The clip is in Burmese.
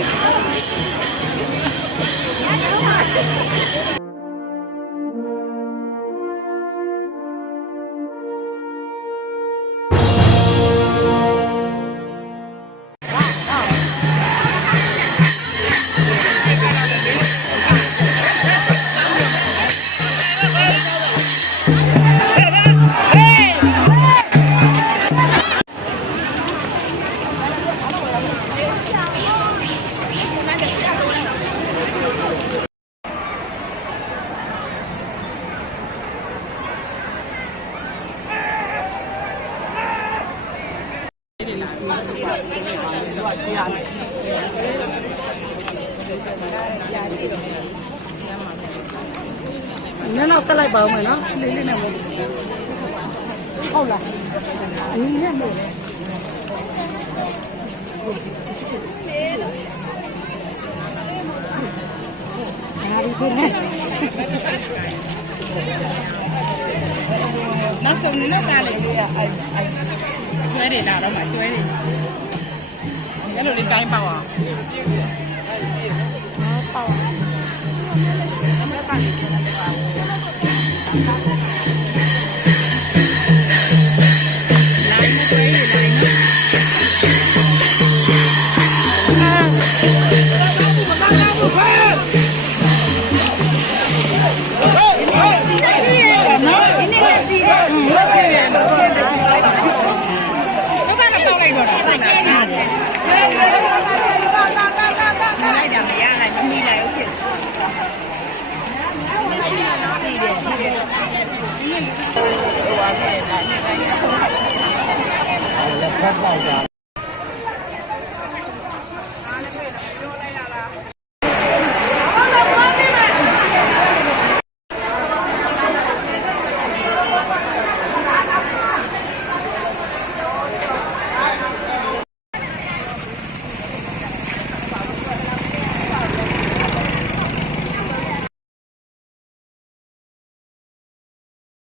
やだ、お前。 နည်းတော့တက်လိုက်ပါဦးမယ်နော်လေးလေးနဲ့မို့ဟုတ်လားအင်းနဲ့မို့ဒါဒီဖြစ်နေနောက်ဆုံးနေတော့ကားလေးလေးကအဲ့အဲ့ ကျွဲတွေလာတော့မှကျွဲတွေအဲ့လိုလေးတိုင်းပေါက်အောင်လို လိုက်တာမရလိုက်မမိလိုက်ဟုတ်ဖြစ်လက်ဖက်ပေါက်တာ